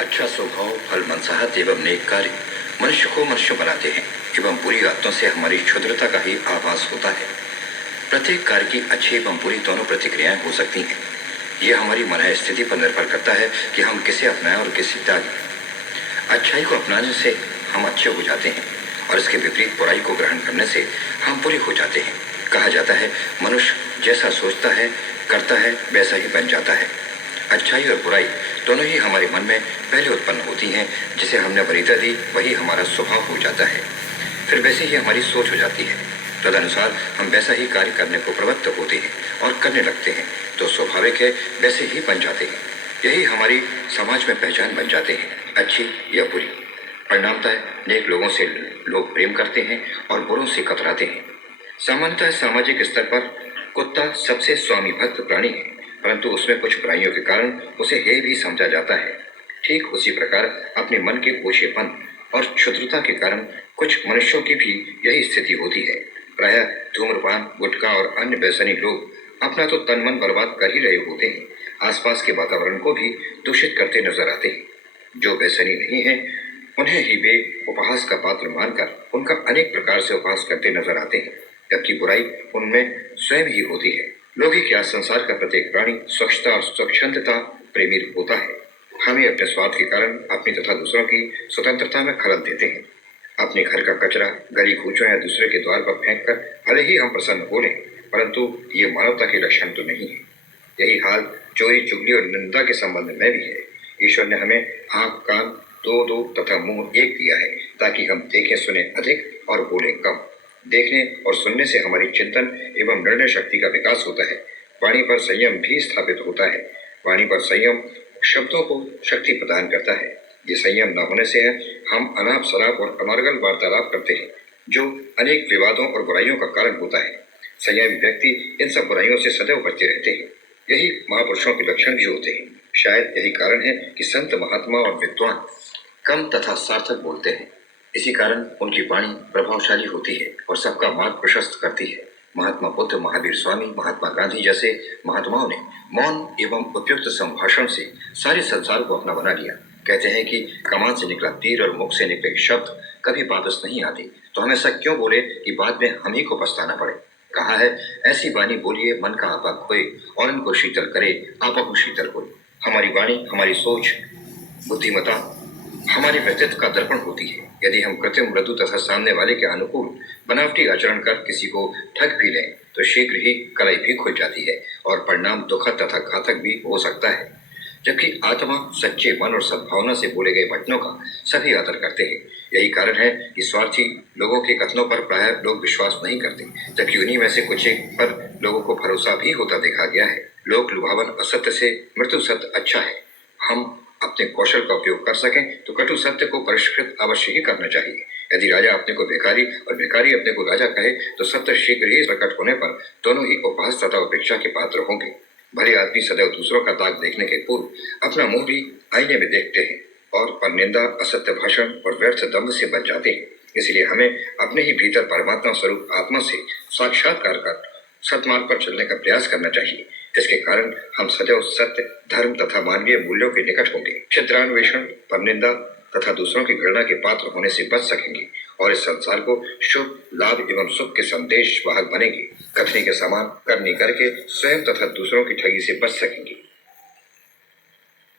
अच्छा स्वभाव, फल मनसाहत एवं नेक कार्य मनुष्य को मनुष्य बनाते हैं एवं बुरी आदतों से हमारी क्षुद्रता का ही आभास होता है। प्रत्येक कार्य की अच्छी एवं बुरी दोनों प्रतिक्रियाएं हो सकती हैं। यह हमारी मन स्थिति पर निर्भर करता है कि हम किसे अपनाएं और किसे त्यागें। अच्छाई को अपनाने से हम अच्छे हो जाते हैं और इसके विपरीत बुराई को ग्रहण करने से हम बुरे हो जाते हैं। कहा जाता है, मनुष्य जैसा सोचता है करता है वैसा ही बन जाता है। अच्छाई और बुराई दोनों ही हमारे मन में पहले उत्पन्न होती हैं। जिसे हमने वरीयता दी वही हमारा स्वभाव हो जाता है, फिर वैसे ही हमारी सोच हो जाती है। तदनुसार हम वैसा ही कार्य करने को प्रवृत्त होते हैं और करने लगते हैं, तो स्वाभाविक है वैसे ही बन जाते हैं। यही हमारी समाज में पहचान बन जाते हैं, अच्छी या बुरी। परिणामतः नेक लोगों से लोग प्रेम करते हैं और बुरों से कतराते हैं। सामान्यतः सामाजिक स्तर पर कुत्ता सबसे स्वामी भक्त प्राणी है, परंतु उसमें कुछ बुराइयों के कारण उसे हेय भी समझा जाता है। ठीक उसी प्रकार अपने मन के ओछेपन और क्षुद्रता के कारण कुछ मनुष्यों की भी यही स्थिति होती है। प्रायः धूम्रपान, गुटखा और अन्य व्यसनी लोग अपना तो तन मन बर्बाद कर ही रहे होते हैं, आसपास के वातावरण को भी दूषित करते नजर आते हैं। जो व्यसनी नहीं है उन्हें ही वे उपहास का पात्र मानकर उनका अनेक प्रकार से उपहास करते नजर आते हैं, जबकि बुराई उनमें स्वयं ही होती है। लोग ही क्या, संसार का प्रत्येक प्राणी स्वच्छता और स्वच्छंदता प्रेमी होता है। हमें अपने स्वार्थ के कारण अपनी तथा दूसरों की स्वतंत्रता में खलल देते हैं। अपने घर का कचरा गली कूचों या दूसरे के द्वार पर फेंक कर भले ही हम प्रसन्न हो लें, परंतु ये मानवता के लक्षण तो नहीं है। यही हाल चोरी, चुगली और निंदा के संबंध में भी है। ईश्वर ने हमें आंख, कान दो दो तथा मुंह एक दिया है, ताकि हम देखें सुने अधिक और बोले कम। देखने और सुनने से हमारी चिंतन एवं निर्णय शक्ति का विकास होता है। वाणी पर संयम भी स्थापित होता है। वाणी पर संयम शब्दों को शक्ति प्रदान करता है। ये संयम न होने से हम अनाप शराप और अनर्गल वार्तालाप करते हैं, जो अनेक विवादों और बुराइयों का कारण होता है। संयमी व्यक्ति इन सब बुराइयों से सदैव बचते रहते हैं। यही महापुरुषों के लक्षण भी होते हैं। शायद यही कारण है कि संत, महात्मा और विद्वान कम तथा सार्थक बोलते हैं। इसी कारण उनकी वाणी प्रभावशाली होती है और सबका मार्ग प्रशस्त करती है। महात्मा बुद्ध, महावीर स्वामी, महात्मा गांधी जैसे महात्माओं ने मौन एवं उपयुक्त संभाषण से सारे संसार को अपना बना लिया। कहते हैं कि कमान से निकला तीर और मुख से निकले शब्द कभी वापस नहीं आते, तो हम ऐसा क्यों बोले कि बाद में हम ही को पछताना पड़े। कहा है, ऐसी वाणी बोलिए मन का आपा खोए और इनको शीतल करे आपा को शीतल होए। हमारी वाणी, हमारी सोच, बुद्धिमता हमारे व्यक्तित्व का दर्पण होती है। यदि हम कृत्रिम, मृदु तथा सामने वाले के अनुकूल बनावटी आचरण कर किसी को ठग भी लें, तो शीघ्र ही कलाई भी खुल जाती है और परिणाम दुखद तथा घातक भी हो सकता है। जबकि आत्मा, सच्चे मन और सद्भावना से बोले गए वचनों का सभी आदर करते हैं। यही कारण है कि स्वार्थी लोगों के कथनों पर प्रायः लोग विश्वास नहीं करते, जबकि उन्हीं में से कुछ एक पर लोगों को भरोसा भी होता देखा गया है। लोक लुभावन असत्य से मृत्यु सत्य अच्छा है। हम अपने कौशल का उपयोग कर सकें तो कटु सत्य को परिष्कृत अवश्य ही करना चाहिए। यदि राजा अपने को भिखारी और भिखारी अपने को राजा कहे, तो सत्य शीघ्र ही प्रकट होने पर दोनों ही उपहास तथा उपेक्षा के पात्र होंगे। भले आदमी सदैव दूसरों का दाग देखने के पूर्व अपना मुंह भी आईने में देखते हैं और पर निंदा, असत्य भाषण और व्यर्थ दम्भ से बच जाते हैं। इसलिए हमें अपने ही भीतर परमात्मा स्वरूप आत्मा से साक्षात्कार कर सतमार्ग पर चलने का प्रयास करना चाहिए। इसके कारण हम सदैव सत्य, धर्म तथा मानवीय मूल्यों के निकट होंगे। क्षेत्रान्वेषण, परनिंदा तथा दूसरों की घृणा के पात्र होने से बच सकेंगे और इस संसार को शुभ, लाभ एवं सुख के संदेश वाहक बनेंगे। कथनी के समान करनी करके स्वयं तथा दूसरों की ठगी से बच सकेंगे।